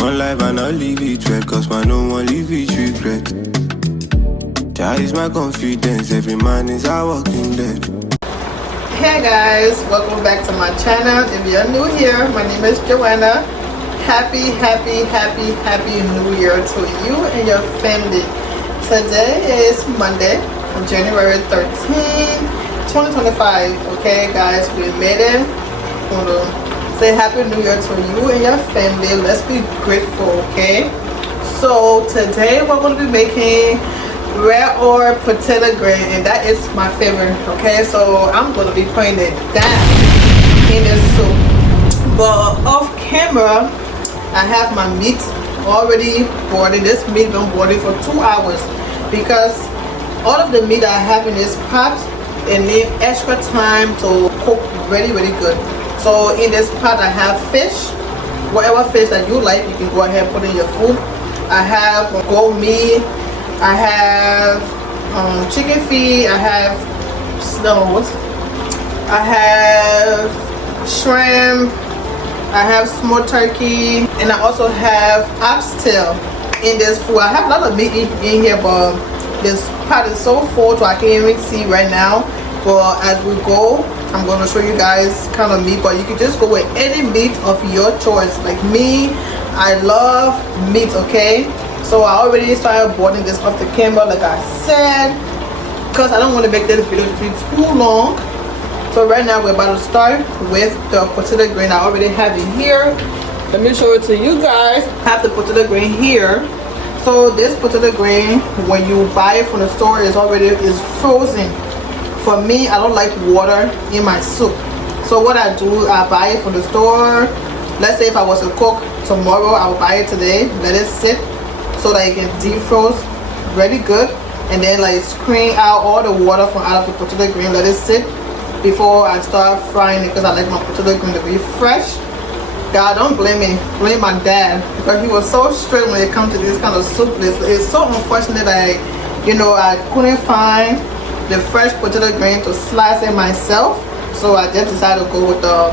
One life and I'll leave it red, cause man no one leave it regret. Jah is my confidence, every man is a walking dead. Hey guys, welcome back to my channel. If you're new here, my name is Joanna. Happy New Year to you and your family. Today is Monday, January 13th, 2025. Okay guys, we made it. Say Happy New Year to you and your family. Let's be grateful, okay? So today we're going to be making red or potato grain, and that is my favorite. Okay, so I'm going to be putting it down in this soup. But off camera, I have my meat already boiled. This meat been boiling for 2 hours because all of the meat I have in this pot, it need extra time to cook really good. So in this pot I have fish, whatever fish that you like, you can go ahead and put in your food. I have goat meat, I have chicken feet, I have snows, I have shrimp, I have smoked turkey, and I also have oxtail in this food. I have a lot of meat in here, but this pot is so full so I can't even see right now. But as we go, I'm going to show you guys kind of meat, but you can just go with any meat of your choice. Like me, I love meat, okay? So I already started boiling this off the camera, like I said, because I don't want to make this video too long. So right now we're about to start with the potato grain. I already have it here. Let me show it to you guys. I have the potato grain here. So this potato grain, when you buy it from the store, is frozen. For me, I don't like water in my soup. So what I do, I buy it from the store. Let's say if I was to cook tomorrow, I will buy it today, let it sit so that it can defrost really good, and then like screen out all the water from out of the potato grain, let it sit before I start frying it, because I like my potato grain to be fresh. God, don't blame me, blame my dad, because he was so strict when it comes to this kind of soup. It's so unfortunate that I couldn't find the fresh potato grain to slice it myself, so I just decided to go with the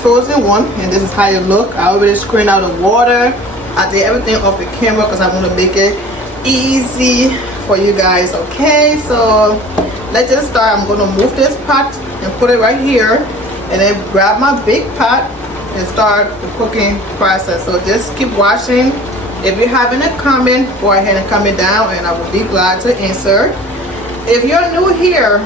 frozen one, and this is how it look. I already screened out the water. I did everything off the camera because I want to make it easy for you guys. Okay, so let's just start. I'm going to move this pot and put it right here, and then grab my big pot and start the cooking process. So just keep watching. If you have any comment, go ahead and comment down, and I will be glad to answer. If you're new here,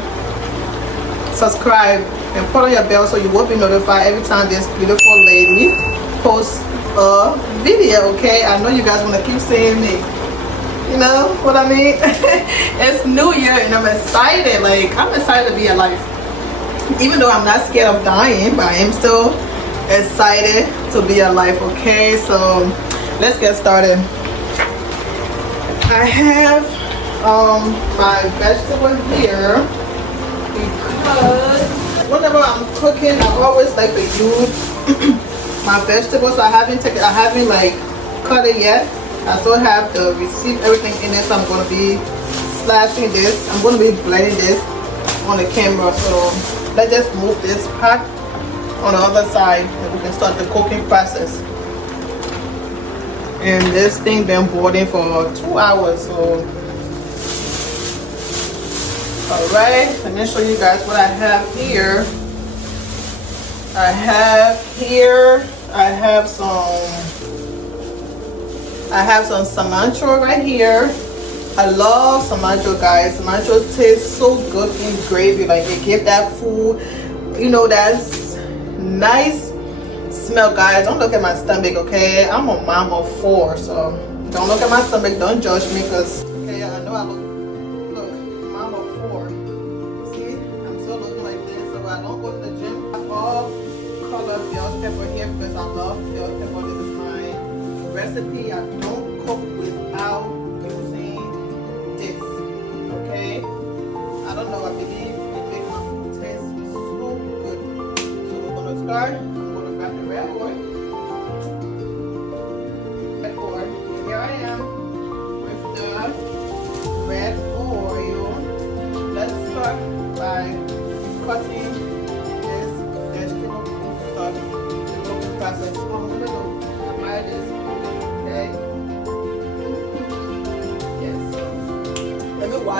subscribe and put on your bell so you will be notified every time this beautiful lady posts a video. Okay, I know you guys want to keep seeing me, you know what I mean? It's New Year and I'm excited. Like, I'm excited to be alive, even though I'm not scared of dying, but I am still excited to be alive. Okay, so let's get started. I have my vegetable here, because whenever I'm cooking, I always like to use my vegetables. I haven't like cut it yet. I still have to receive everything in it, so I'm going to be slashing this. I'm going to be blending this on the camera. So let's just move this pot on the other side, and we can start the cooking process. And this thing been boiling for 2 hours, so alright, let me show you guys what I have here. I have some cilantro right here. I love cilantro, guys. Cilantro tastes so good in gravy. Like, it gives that food, that's nice smell. Guys, don't look at my stomach, okay? I'm a mom of 4, so don't look at my stomach. Don't judge me, because okay, I know I look mom of 4. See, I'm still looking like this. So I don't go to the gym. I love color bell pepper here because I love bell pepper. This is my recipe. I don't cook without using this. Okay, I don't know, I believe it makes my food taste so good. So we're gonna start. I'm gonna grab the red oil. And here I am with the red oil. Let's start by cutting this vegetable before we start the cooking process. I'm gonna apply this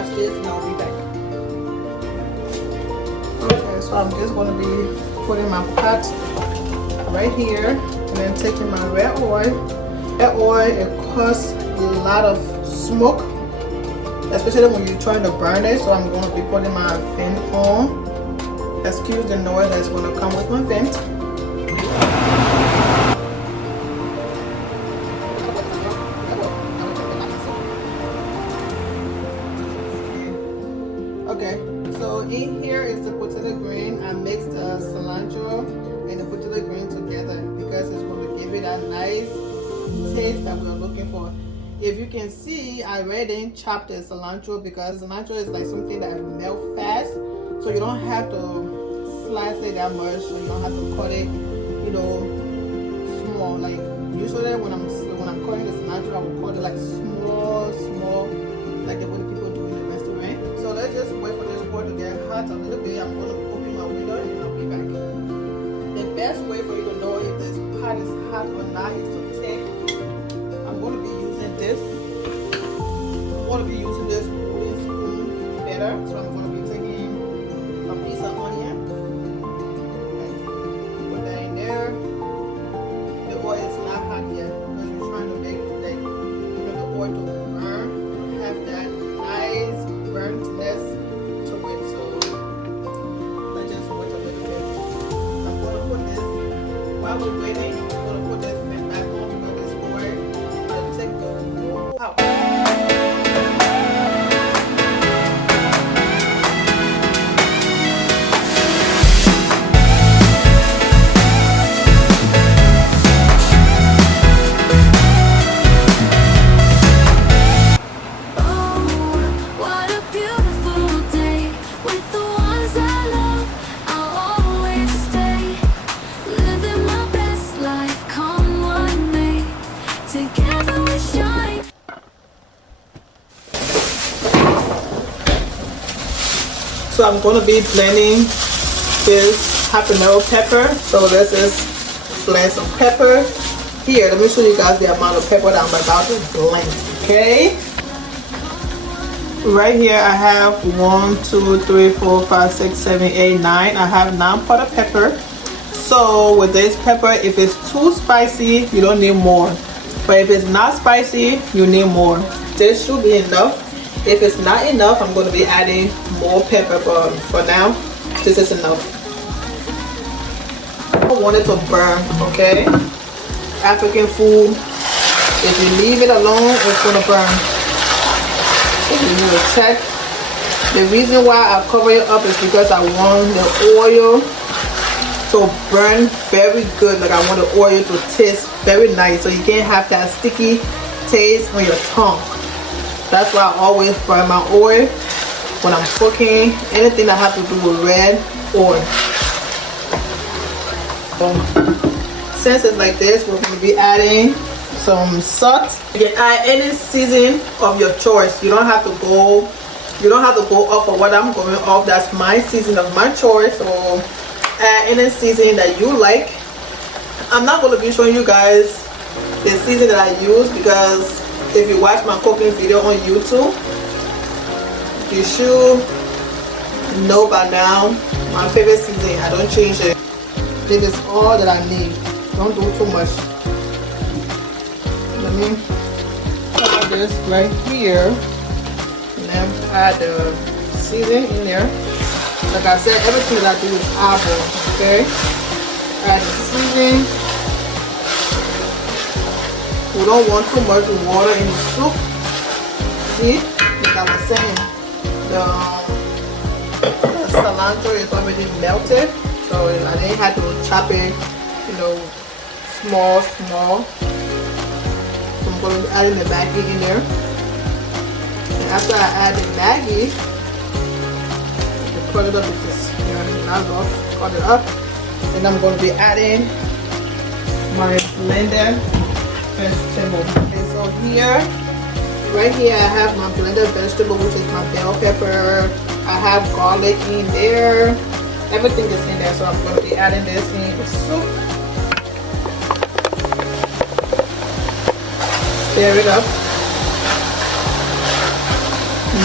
watch this and I'll be back. Okay, so I'm just going to be putting my pot right here and then taking my red oil. Red oil, it causes a lot of smoke, especially when you're trying to burn it. So I'm going to be putting my vent on. Excuse the noise that's going to come with my vent. Okay, so in here is the potato grain. I mixed the cilantro and the potato grain together because it's going to give it a nice taste that we're looking for. If you can see, I already didn't chop the cilantro because cilantro is like something that melts fast, so you don't have to slice it that much, so you don't have to cut it, you know, small. Like usually when I'm cutting the cilantro, I will cut it like small, like the way people do in the restaurant. So let's just wait for this oil to get hot a little bit. I'm going to open my window and I'll be back. The best way for you to know if this pot is hot or not is to take. I'm going to be using this. I'm going to be using this wooden spoon better. So I'm going to be taking a piece of onion. Okay. Put that in there. The oil is not hot yet because you're trying to make like, the oil to burn, have that nice burntness to it. So let's just wait a little bit. I'm going to put this while we're waiting. I'm going to put this back on because this oil will take the oil out. So I'm going to be blending this habanero pepper. So this is blend some pepper. Here, let me show you guys the amount of pepper that I'm about to blend. Okay. Right here I have 1, 2, 3, 4, 5, 6, 7, 8, 9. I have 9 pot of pepper. So with this pepper, if it's too spicy, you don't need more. But if it's not spicy, you need more. This should be enough. If it's not enough, I'm going to be adding more pepper, but for now, this is enough. I don't want it to burn, okay? African food, if you leave it alone, it's going to burn. If you need to check, the reason why I cover it up is because I want the oil to burn very good. Like I want the oil to taste very nice, so you can't have that sticky taste on your tongue. That's why I always burn my oil when I'm cooking anything that has to do with red oil. So, since it's like this, we're going to be adding some salt. You can add any seasoning of your choice. You don't have to go off of what I'm going off. That's my seasoning of my choice. So add any seasoning that you like. I'm not going to be showing you guys the seasoning that I use because if you watch my cooking video on YouTube, you should know by now my favorite seasoning. I don't change it. This is all that I need. Don't do too much. Let me cover this right here and then add the seasoning in there. Like I said, everything that I do is eyeball, okay? Add the seasoning. We don't want too much water in the soup. See, like I was saying, the cilantro is already melted, so I didn't have to chop it, you know, small. So I'm going to be adding the Maggi in there. And after I add the Maggi, cut it up with this. Cut it up, and I'm going to be adding my blended vegetable. Okay, so right here I have my blended vegetable, which is my bell pepper. I have garlic in there. Everything is in there, so I'm going to be adding this in the soup. Stir it up.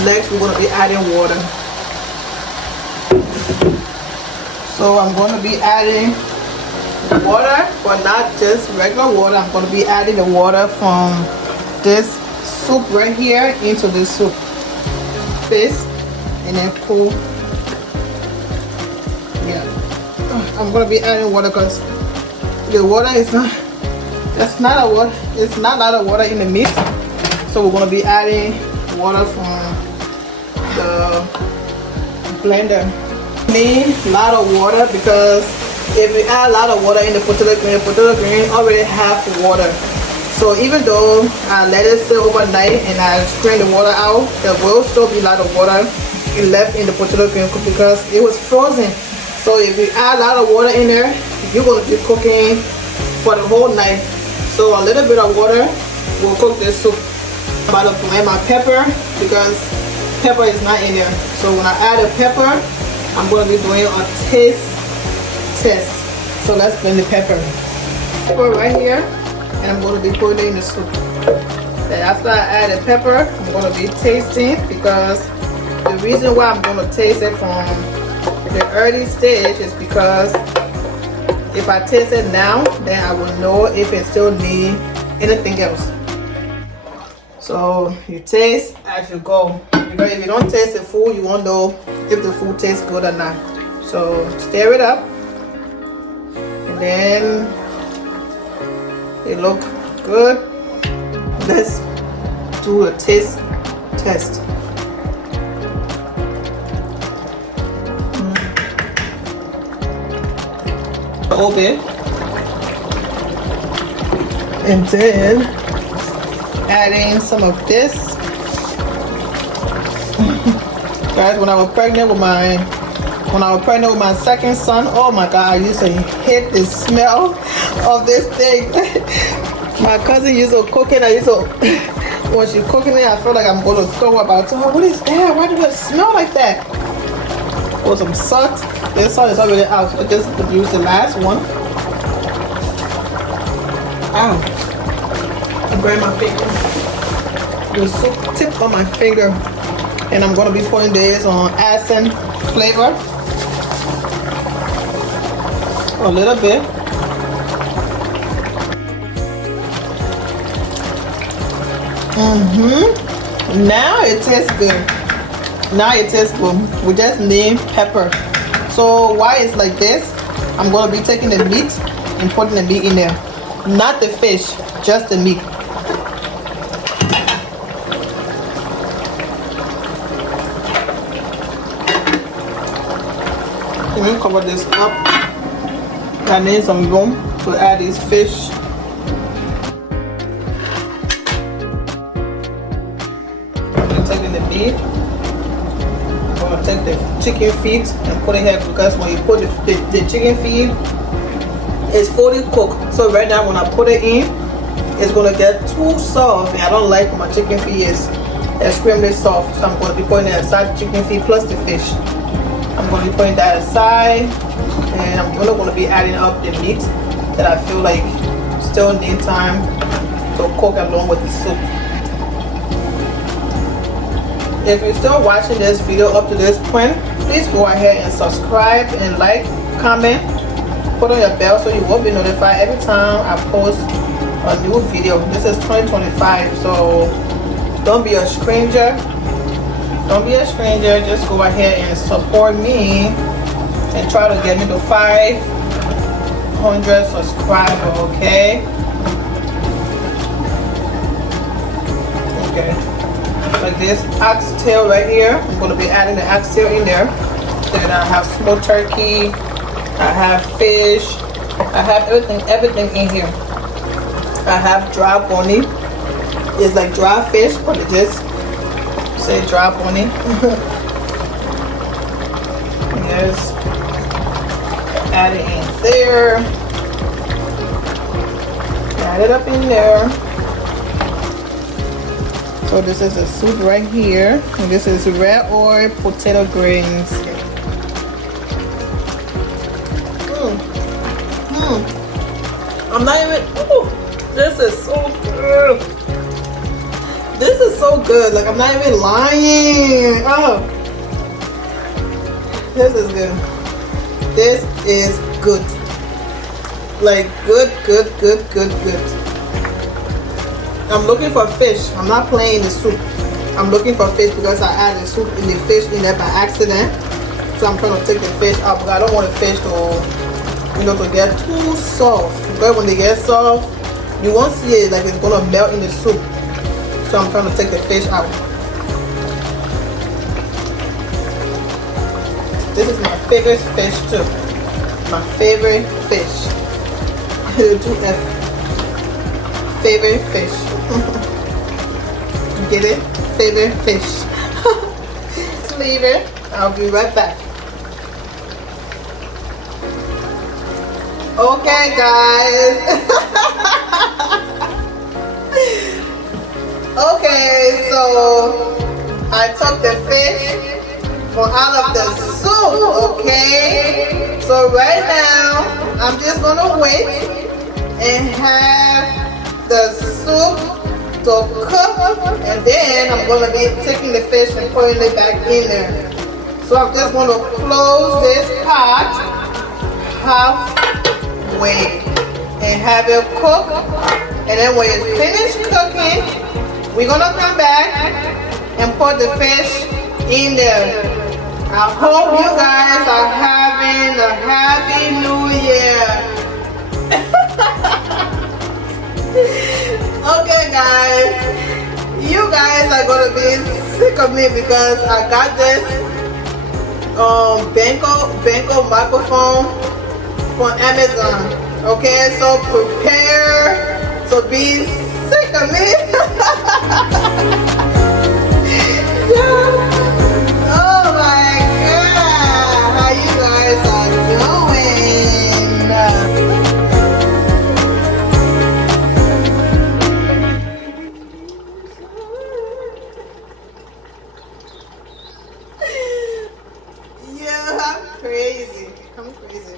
Next, we're going to be adding water. So I'm going to be adding water, but not just regular water. I'm going to be adding the water from this soup right here into this soup. This, and then cool. Yeah, I'm going to be adding water because the water is not, that's not a water, it's not a lot of water in the meat. So we're going to be adding water from the blender. Need a lot of water because if we add a lot of water in the potato green already have water. So even though I let it sit overnight and I strain the water out, there will still be a lot of water left in the potato green because it was frozen. So if you add a lot of water in there, you're going to be cooking for the whole night. So a little bit of water will cook this soup. I'm about to blend my pepper because pepper is not in there. So when I add the pepper, I'm going to be doing a taste test. So let's blend the pepper. Pepper right here, and I'm going to be putting it in the soup. Then after I add the pepper, I'm going to be tasting because the reason why I'm going to taste it from the early stage is because if I taste it now, then I will know if it still needs anything else. So you taste as you go, because if you don't taste the food, you won't know if the food tastes good or not. So stir it up, and then it look good. Let's do a taste test. Open, and then adding some of this. Guys, when I was pregnant with my second son, oh my god, I used to hate the smell of this thing. My cousin used to cook it. When she's cooking it, I feel like I'm going to throw up. I told her, what is that? Why does it smell like that? Pour some salt. This salt is already out. So just use the last one. Ow. I burned my finger. The soup tip on my finger. And I'm going to be putting this on accent flavor. A little bit. Now it tastes good. Now it tastes good. We just need pepper. So why it's like this, I'm going to be taking the meat and putting the meat in there. Not the fish, just the meat. Let me cover this up. I need some room to add these fish. I'm taking the meat. I'm going to take the chicken feet and put it here because when you put the chicken feet, it's fully cooked. So right now when I put it in, it's going to get too soft. And I don't like when my chicken feet is extremely soft. So I'm going to be putting it aside, the chicken feet plus the fish. I'm going to be putting that aside, and I'm only going to be adding up the meat that I feel like still need time to cook along with the soup. If you're still watching this video up to this point, please go ahead and subscribe and like, comment, put on your bell so you will be notified every time I post a new video. This is 2025, so don't be a stranger. Don't be a stranger. Just go ahead and support me and try to get me to 500 subscribers, okay? Okay. Like this oxtail right here. I'm going to be adding the oxtail in there. Then I have smoked turkey. I have fish. I have everything in here. I have dry boni. It's like dry fish, but it just say drop on it. Yes. Add it in there. Add it up in there. So this is the soup right here. And this is red oil potato greens. I'm not even, this is so good. This is so good. Like, I'm not even lying. Oh, this is good. This is good. Like, good. I'm looking for fish. I'm not playing the soup. I'm looking for fish because I added soup in the fish in there by accident. So I'm trying to take the fish out because I don't want the fish to, you know, to get too soft. Because when they get soft, you won't see it, like it's gonna melt in the soup. So I'm trying to take the fish out. This is my favorite fish too. My favorite fish. 2F. Favorite fish. Get it? Favorite fish. Let's leave it. I'll be right back. Okay, guys. Okay, so I took the fish from out of the soup, okay? So right now, I'm just gonna wait and have the soup to cook, and then I'm gonna be taking the fish and putting it back in there. So I'm just gonna close this pot halfway and have it cook, and then when it's finished cooking, we're gonna come back and put the fish in there. I hope you guys are having a happy new year. Okay, guys, you guys are gonna be sick of me because I got this Benko microphone from Amazon. Okay, so prepare to be sick of me. Oh my God, how you guys are doing? Yeah, I'm crazy. I'm crazy.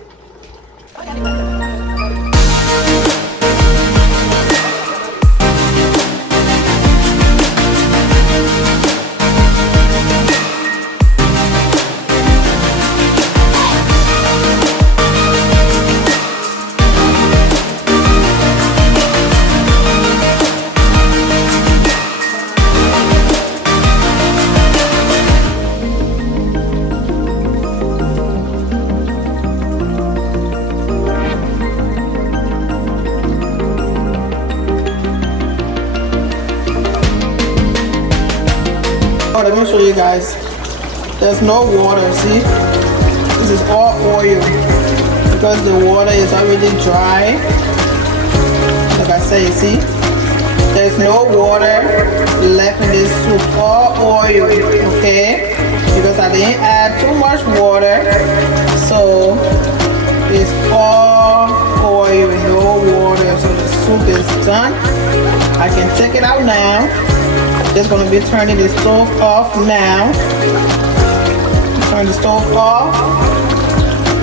Let me show you guys. There's no water, see? This is all oil because the water is already dry. Like I say, see? There's no water left in this soup, all oil, okay? Because I didn't add too much water, so it's all oil, no water. So the soup is done. I can take it out now. Just gonna be turning the stove off now. Turn the stove off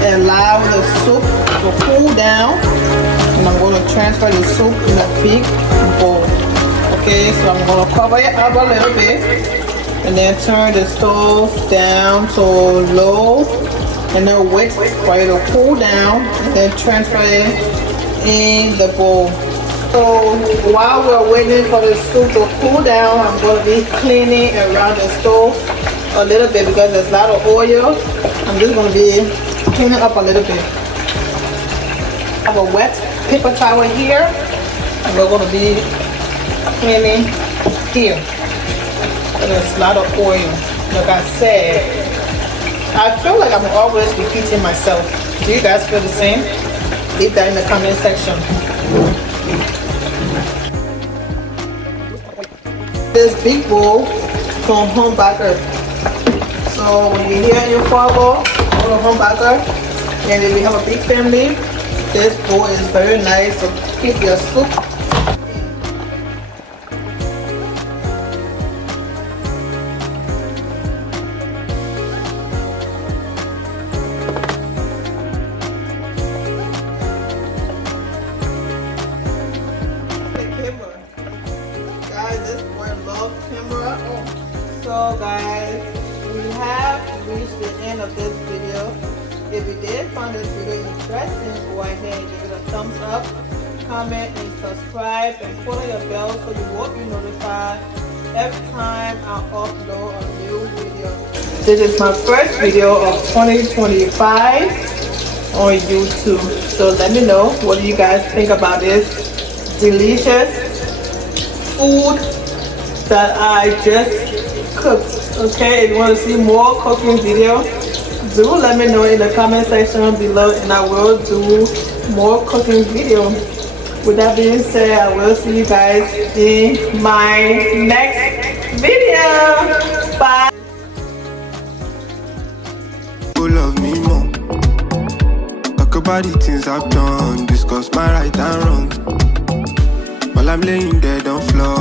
and allow the soup to cool down. And I'm gonna transfer the soup in a big bowl. Okay, so I'm gonna cover it up a little bit and then turn the stove down to low and then wait for it to cool down and then transfer it in the bowl. So while we're waiting for the soup to cool down, I'm going to be cleaning around the stove a little bit because there's a lot of oil. I'm just going to be cleaning up a little bit. I have a wet paper towel here, and we're going to be cleaning here. So there's a lot of oil. Like I said, I feel like I'm always repeating myself. Do you guys feel the same? Leave that in the comment section. This big bowl from Home Backer. So when you're here in your follow, go to Home Backer, and if you have a big family, this bowl is very nice to keep your soup. Guys, this boy loves off camera. So guys, we have reached the end of this video. If you did find this video interesting, go ahead and give it a thumbs up, comment and subscribe, and put on your bell so you will be notified every time I upload a new video. This is my first video of 2025 on YouTube. So let me know, what do you guys think about this delicious food that I just cooked? Okay, if you want to see more cooking video, do let me know in the comment section below and I will do more cooking video. With that being said, I will see you guys in my next video. Bye. Love me more. Talk about the things I've done, discuss my right and wrong. While I'm laying dead on floor.